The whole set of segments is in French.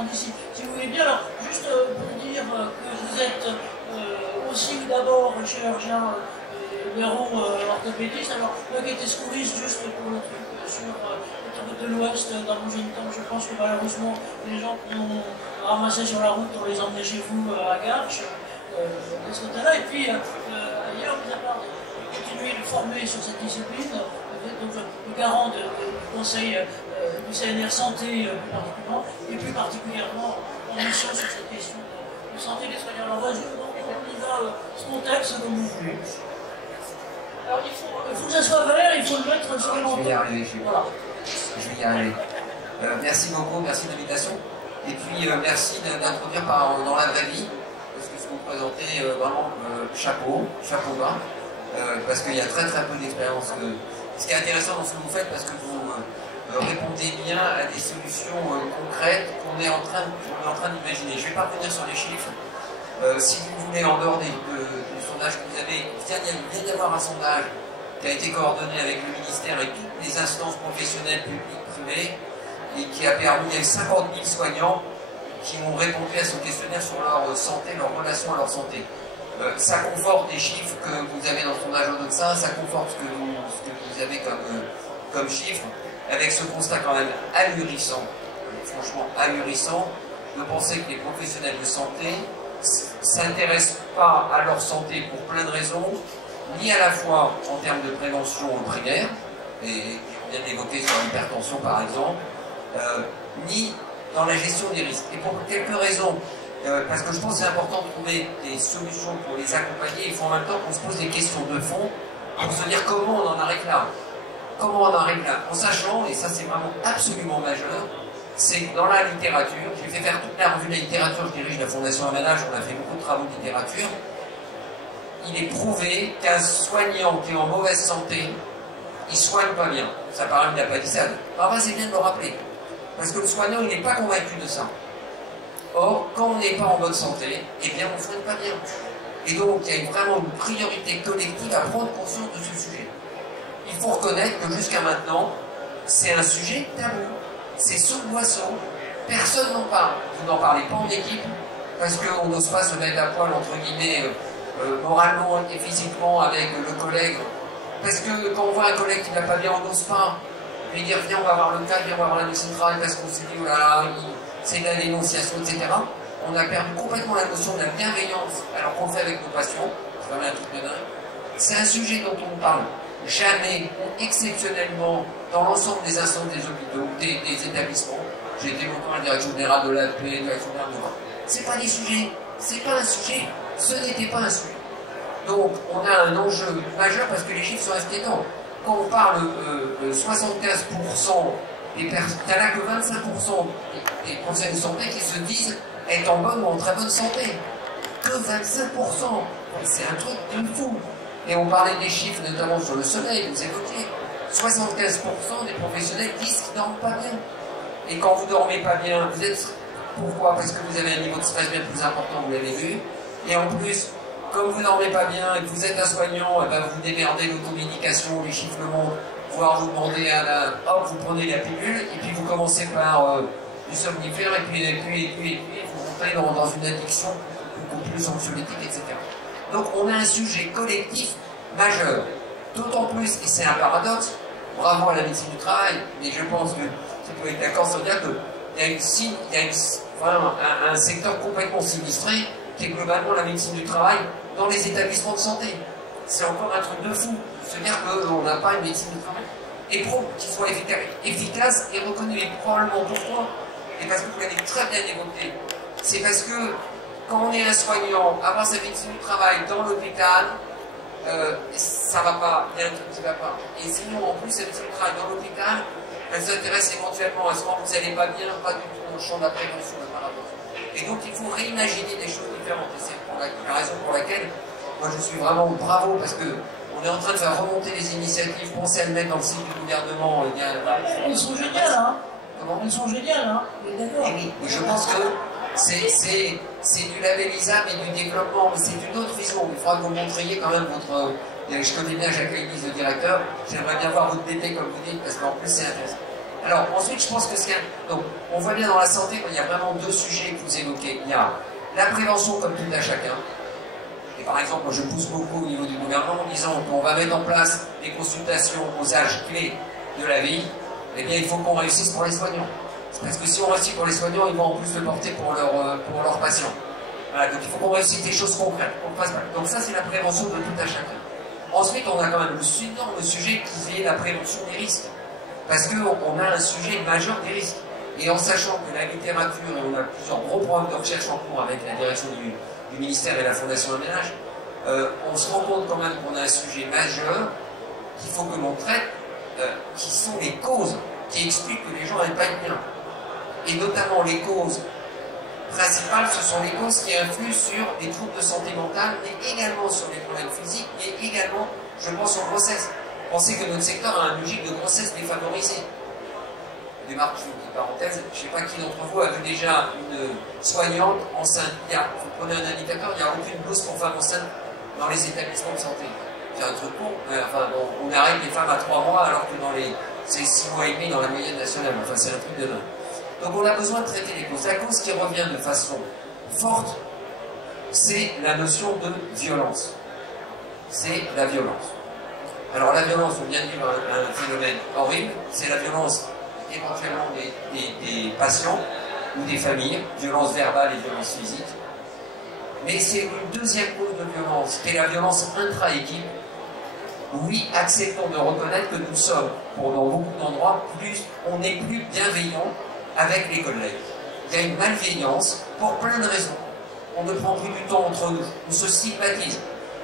directement d'ici. Si vous voulez bien, alors, juste pour dire que vous êtes aussi d'abord chirurgien neuro-orthopédiste, alors le Quai-Tescouris, juste pour le truc sur l'autoroute de l'Ouest d'Argentine, je pense que malheureusement, les gens qui ont ramassé sur la route, on les emmenait chez vous à Garches, de ce côté-là, et puis ailleurs, mis à part de continuer de former sur cette discipline, donc le garant du conseil du CNR Santé plus particulièrement, et plus particulièrement en mission sur cette question de santé des soignants. Alors, on y va spontaxe comme vous voulez. Alors, il faut que ça soit vert, il faut le mettre sur le menton. Je vais y arriver, voilà. Je vais y arriver. Merci beaucoup, merci de l'invitation. Et puis, merci d'introduire dans la vraie vie, parce que ce que vous présentez, vraiment, chapeau bas, parce qu'il y a très peu d'expérience. Ce qui est intéressant dans ce que vous faites, parce que vous répondez bien à des solutions concrètes qu'on est en train d'imaginer. Je ne vais pas revenir sur les chiffres. Si vous voulez, en dehors du sondage que vous avez, il vient d'y avoir un sondage qui a été coordonné avec le ministère et toutes les instances professionnelles publiques, privées, et qui a permis, il y a eu 50 000 soignants qui ont répondu à ce questionnaire sur leur santé, leur relation à leur santé. Ça conforte les chiffres que vous avez dans le sondage Odoxa, ça conforte ce que vous avez comme chiffres, avec ce constat quand même ahurissant, franchement ahurissant, de penser que les professionnels de santé ne s'intéressent pas à leur santé pour plein de raisons, ni à la fois en termes de prévention primaire, et on vient d'évoquer sur l'hypertension par exemple, ni dans la gestion des risques. Et pour quelques raisons, parce que je pense que c'est important de trouver des solutions pour les accompagner, il faut en même temps qu'on se pose des questions de fond pour se dire comment on en arrive là. Comment on en arrive là, en sachant, et ça c'est vraiment absolument majeur, c'est que dans la littérature, j'ai fait faire toute la revue de la littérature, je dirige la Fondation Amanage, on a fait beaucoup de travaux de littérature, il est prouvé qu'un soignant qui est en mauvaise santé, il soigne pas bien. Ça paraît, il n'a pas dit ça. Enfin, c'est bien de le rappeler. Parce que le soignant, il n'est pas convaincu de ça. Or, quand on n'est pas en bonne santé, eh bien, on ne soigne pas bien. Et donc, il y a vraiment une priorité collective à prendre conscience de ce sujet. Il faut reconnaître que jusqu'à maintenant, c'est un sujet tabou. C'est sous le boisseau. Personne n'en parle. Vous n'en parlez pas en équipe, parce qu'on n'ose pas se mettre à poil, entre guillemets, moralement et physiquement avec le collègue. Parce que quand on voit un collègue qui ne va pas bien, on n'ose pas lui dire viens, on va voir le cas, viens, on va voir la médecine du travail, parce qu'on s'est dit oh là là, c'est de la dénonciation, etc. On a perdu complètement la notion de la bienveillance, alors qu'on le fait avec nos patients. C'est vraiment un truc de dingue. C'est un sujet dont on ne parle jamais, exceptionnellement, dans l'ensemble des instances des hôpitaux, des établissements. J'ai été longtemps à la direction générale de l'AP, de la direction générale de l'Europe. C'est pas des sujets, c'est pas un sujet, ce n'était pas un sujet. Donc, on a un enjeu majeur parce que les chiffres sont inquiétants. Quand on parle de 75% des personnes, il n'y en a que 25% des professionnels de santé qui se disent être en bonne ou en très bonne santé. Que 25%. C'est un truc de fou. Et on parlait des chiffres, notamment sur le sommeil, vous évoquiez. 75% des professionnels disent qu'ils ne dorment pas bien. Et quand vous ne dormez pas bien, vous êtes... Pourquoi? Parce que vous avez un niveau de stress bien plus important, vous l'avez vu. Et en plus, comme vous n'en pas bien et que vous êtes un soignant, et ben vous démerdez l'automédication, les chiffres le montrent, voire vous demandez à la... Hop, vous prenez la pilule, et puis vous commencez par du somnifère, et puis vous rentrez dans une addiction beaucoup plus anxiolytique, etc. Donc on a un sujet collectif majeur. D'autant plus, et c'est un paradoxe, bravo à la médecine du travail, mais je pense que vous pouvez être d'accord sur dire qu'il y a un secteur complètement sinistré qui est globalement la médecine du travail dans les établissements de santé. C'est encore un truc de fou. Se dire qu'on n'a pas une médecine du travail et qui soit efficace et reconnue. Et probablement pourquoi? Et parce que vous l'avez très bien évoqué. C'est parce que quand on est un soignant, avoir sa médecine du travail dans l'hôpital, ça va pas, il y a un truc qui va pas. Et sinon, en plus, la médecine du travail dans l'hôpital, elle s'intéresse éventuellement à ce moment où vous n'allez pas bien, pas du tout dans le champ de la prévention, de paradoxe. Et donc, il faut réimaginer des choses différentes. Et c'est la raison pour laquelle, moi, je suis vraiment bravo, parce que on est en train de faire remonter les initiatives, pensez à le mettre dans le site du gouvernement. Ils sont géniales, hein. Comment? Ils sont géniales, hein. D'accord. Oui, je pense que c'est du labellisable et du développement, mais c'est une autre vision. Il faudra que vous montriez quand même votre... Je connais bien Jacques Elise, le directeur. J'aimerais bien voir votre DT, comme vous dites, parce qu'en plus, c'est intéressant. Alors ensuite, je pense que donc, on voit bien dans la santé qu'il y a vraiment deux sujets que vous évoquez. Il y a la prévention comme tout à chacun. Et par exemple, moi, je pousse beaucoup au niveau du gouvernement en disant qu'on va mettre en place des consultations aux âges clés de la vie. Eh bien, il faut qu'on réussisse pour les soignants. Parce que si on réussit pour les soignants, ils vont en plus le porter pour leurs patients. Voilà, donc il faut qu'on réussisse des choses concrètes. Donc ça, c'est la prévention de tout à chacun. Ensuite, on a quand même le énorme sujet qui est la prévention des risques. Parce qu'on a un sujet majeur des risques. Et en sachant que la littérature, et on a plusieurs gros programmes de recherche en cours avec la direction du ministère et la Fondation Ménage, on se rend compte quand même qu'on a un sujet majeur qu'il faut que l'on traite, qui sont les causes qui expliquent que les gens n'aiment pas être bien. Et notamment les causes principales, ce sont les causes qui influent sur des troubles de santé mentale, mais également sur les problèmes physiques, et également, je pense, aux grossesses. Pensez que notre secteur a une logique de grossesse défavorisée. Je démarre une petite parenthèse, je ne sais pas qui d'entre vous a vu déjà une soignante enceinte. Vous prenez un indicateur, il n'y a aucune blouse pour femmes enceintes dans les établissements de santé. C'est un truc con. Enfin, on arrête les femmes à 3 mois alors que c'est 6 mois et demi dans la moyenne nationale. Enfin, c'est un truc de dingue. Donc on a besoin de traiter les causes. La cause qui revient de façon forte, c'est la notion de violence. C'est la violence. Alors la violence, on vient de vivre un phénomène horrible, c'est la violence éventuellement des patients ou des familles, violence verbale et violence physique. Mais c'est une deuxième cause de violence, qui est la violence intra-équipe. Oui, acceptons de reconnaître que nous sommes, dans beaucoup d'endroits, on est plus bienveillants avec les collègues. Il y a une malveillance pour plein de raisons. On ne prend plus du temps entre nous, on se stigmatise.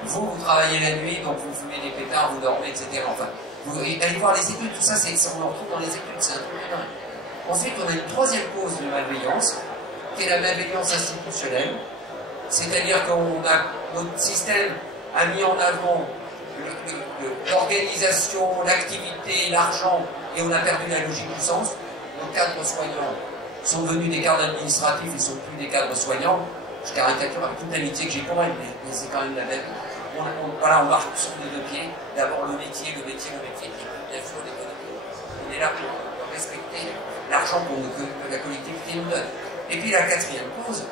Vous travaillez la nuit, donc vous fumez des pétards, vous dormez, etc. Enfin, vous allez voir les études, tout ça, on le retrouve dans les études, c'est un truc de dingue. Ensuite, on a une troisième cause de malveillance, qui est la malveillance institutionnelle. C'est-à-dire que notre système a mis en avant l'organisation, l'activité, l'argent, et on a perdu la logique du sens. Nos cadres soignants sont devenus des cadres administratifs, ils ne sont plus des cadres soignants. Je caricature avec toute l'amitié que j'ai pour elle, mais c'est quand même la même. Voilà, on marche sur les deux pieds. D'abord le métier, et puis bien sûr l'économie. On est là pour respecter l'argent que la collectivité nous donne. Et puis la quatrième cause,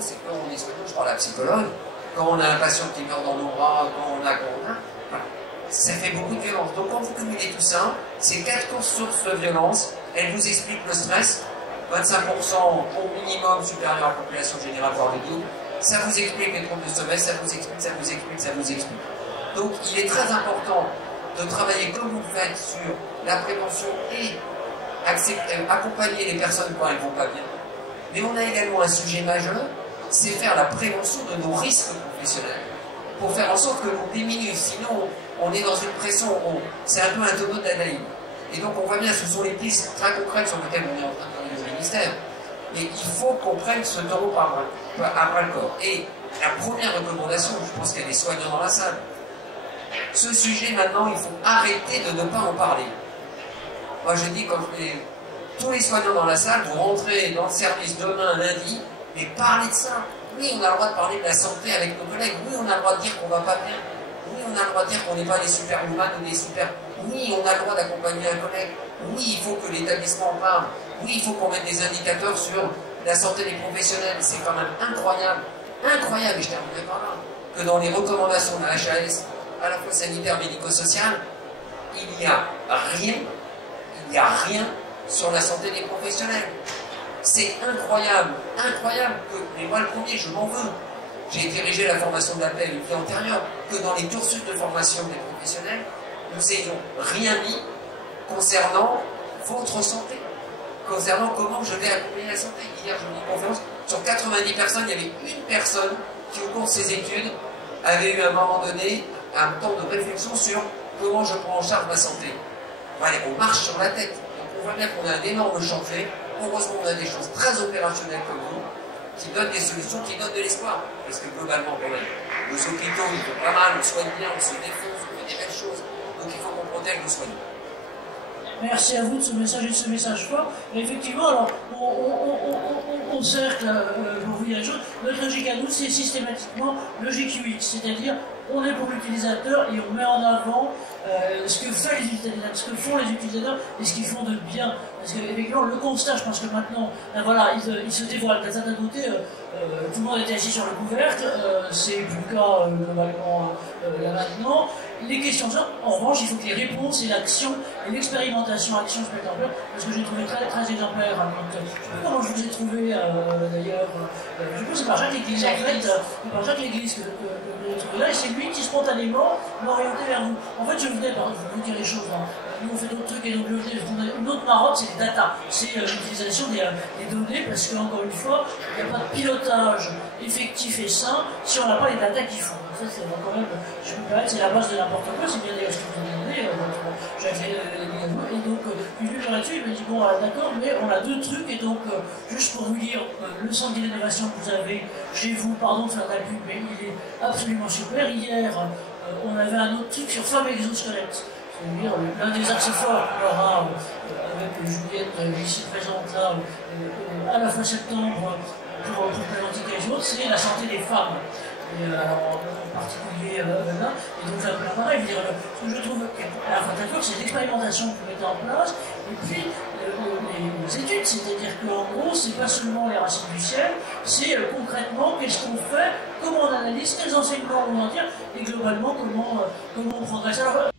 c'est quand on est soignant, je parle à la psychologue, quand on a un patient qui meurt dans nos bras, quand on a, voilà. Ça fait beaucoup de violence. Donc quand vous cumulez tout ça, ces 4 sources de violence, elles vous expliquent le stress, 25% au minimum supérieur à la population générale, voire le double. Ça vous explique les troubles de sommeil, ça vous explique, ça vous explique, ça vous explique. Donc il est très important de travailler comme vous le faites sur la prévention et accompagner les personnes quand elles ne vont pas bien. Mais on a également un sujet majeur, c'est faire la prévention de nos risques professionnels, pour faire en sorte que l'on diminue. Sinon, on est dans une pression, c'est un peu un tonneau d'Anaïde. Et donc on voit bien, ce sont les pistes très concrètes sur lesquelles on est en train de travailler au ministère. Mais il faut qu'on prenne ce taureau à bras le corps. Et la première recommandation, je pense qu'il y a des soignants dans la salle, ce sujet maintenant, il faut arrêter de ne pas en parler. Moi je dis, quand tous les soignants dans la salle, vous rentrez dans le service demain, lundi, mais parlez de ça. Oui, on a le droit de parler de la santé avec nos collègues. Oui, on a le droit de dire qu'on ne va pas bien. Oui, on a le droit de dire qu'on n'est pas des superhumains ou des super... Oui, on a le droit d'accompagner un collègue. Oui, il faut que l'établissement parle. Oui, il faut qu'on mette des indicateurs sur la santé des professionnels. C'est quand même incroyable, et je terminerai par là, que dans les recommandations de la HAS, à la fois sanitaire, médico-sociale, il n'y a rien sur la santé des professionnels. C'est incroyable que, et moi le premier, je m'en veux. J'ai dirigé la formation de la paix une vie antérieure, que dans les cursus de formation des professionnels, nous n'ayons rien mis concernant votre santé, concernant comment je vais accompagner la santé. Hier, je me dis conférence, sur 90 personnes, il y avait une personne qui, au cours de ses études, avait eu à un moment donné un temps de réflexion sur comment je prends en charge ma santé. Voilà, on marche sur la tête. Donc on voit bien qu'on a un énorme chantier. Heureusement, on a des choses très opérationnelles comme vous, qui donnent des solutions, qui donnent de l'espoir. Parce que globalement, quand même, nos hôpitaux, ils vont pas mal, on soigne bien, on se défonce, on fait des belles choses. Donc il faut qu'on protège nos soignants. Merci à vous de ce message et de ce message fort. Et effectivement, alors, on cercle, vous dire les choses. Notre logique à nous, c'est systématiquement logique UX, c'est-à-dire on est pour l'utilisateur et on met en avant ce que fait les utilisateurs, ce que font les utilisateurs et ce qu'ils font de bien. Parce qu'effectivement, le constat, je pense que maintenant, voilà, il se dévoile. D'un certain côté, tout le monde était assis sur le couvercle, c'est plus le cas globalement là maintenant. Les questions sont, en revanche, il faut que les réponses et l'action et l'expérimentation action se mettent en place, parce que j'ai trouvé très, très exemplaire. Je ne sais pas comment je vous ai trouvé d'ailleurs, je pense que c'est par Jacques Léglise, en fait, c'est par Jacques Léglise que je l'ai trouvé là, et c'est lui qui spontanément m'a orienté vers vous. En fait, je venais, vous dire les choses, hein. Nous on fait d'autres trucs et donc une autre marotte, c'est les data, c'est l'utilisation des données, parce qu'encore une fois, il n'y a pas de pilotage effectif et sain si on n'a pas les data qu'il faut. Ça, c'est quand même, je peux pas, c'est la base de n'importe quoi, c'est bien d'ailleurs ce que vous avez demandé, Jacques Léglise, et donc, puis lui là-dessus, il m'a dit, bon, d'accord, mais on a deux trucs, et donc, juste pour vous dire, le centre d'innovation que vous avez chez vous, pardon de faire de la pub, mais il est absolument super. Hier, on avait un autre truc sur femmes exosquelettes. C'est-à-dire l'un des axes forts qu'on aura avec Juliette ici présente là, à la fin septembre pour présenter les autres, c'est la santé des femmes. Et, en particulier là, et donc c'est un peu pareil, ce que je trouve à la fin d'accord, c'est l'expérimentation que vous mettez en place, et puis les études, c'est-à-dire qu'en gros, c'est pas seulement les racines du ciel, c'est concrètement qu'est-ce qu'on fait, comment on analyse, quels enseignements on en tire, et globalement comment on progresse. Alors,